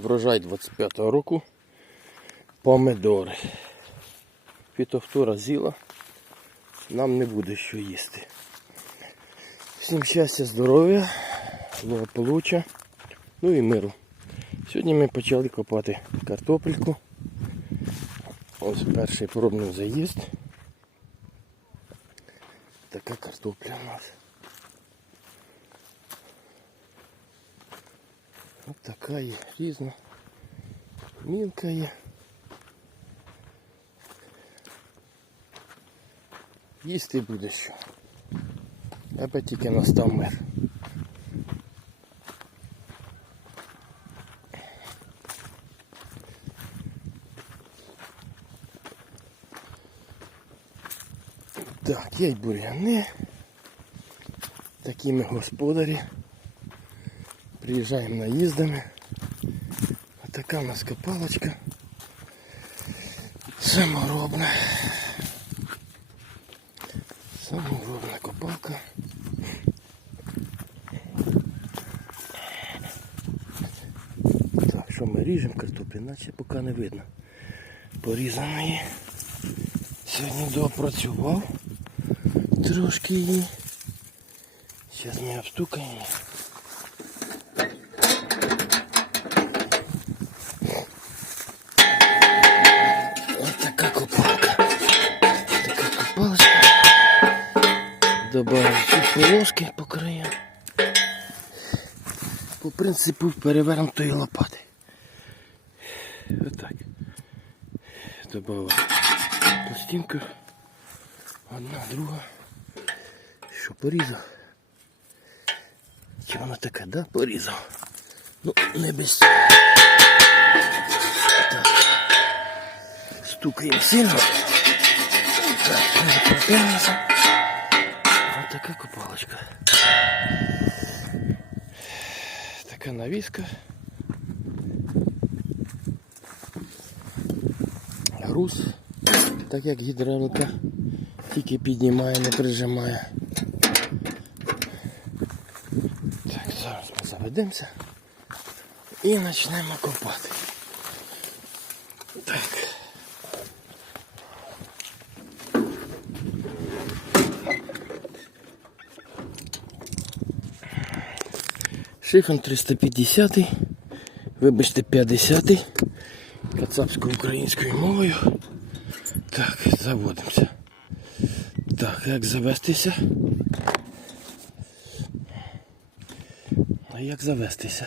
врожай 25-го року. Помидори. Фітофтора зіла. Нам не буде що їсти. Всім щастя, здоров'я, благополуччя, ну і миру. Сьогодні ми почали копати картопельку. Ось перший пробний заїзд. Така картопля у нас. Ось така є різна. Мілка є. Їсти буде що. Аби тільки настав мир. Так, є й бур'яни. Такі ми господарі. Приїжджаємо наїздами. Отака у нас копалочка. Саморобна. Саморобна копалка. Так, що ми ріжемо картоплю, наче поки не видно. Порізаної. Сьогодні допрацював трошки її. Зараз ми обстукаємо. Добавив всі полоски по краям. По принципу перевернутої лопати. Отак. Добавив пластинку. Одна, друга. Що порізав? Чи вона така, да? Порізав. Ну, не без. Так. Стукаємо сильно. Так, не така копалочка. Така навіска. Груз, так як гідравлика, тільки піднімає, не прижимає. Так, зараз ми заведемося і почнемо копати. Так. Шифен 350, вибачте 50 кацапсько-українською мовою. Так, заводимося. Так, як завестися? А як завестися?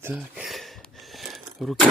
Так. Руки.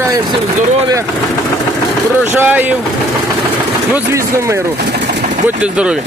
Бажаю всім здоров'я, врожаїв, ну, звісно, миру. Будьте здорові!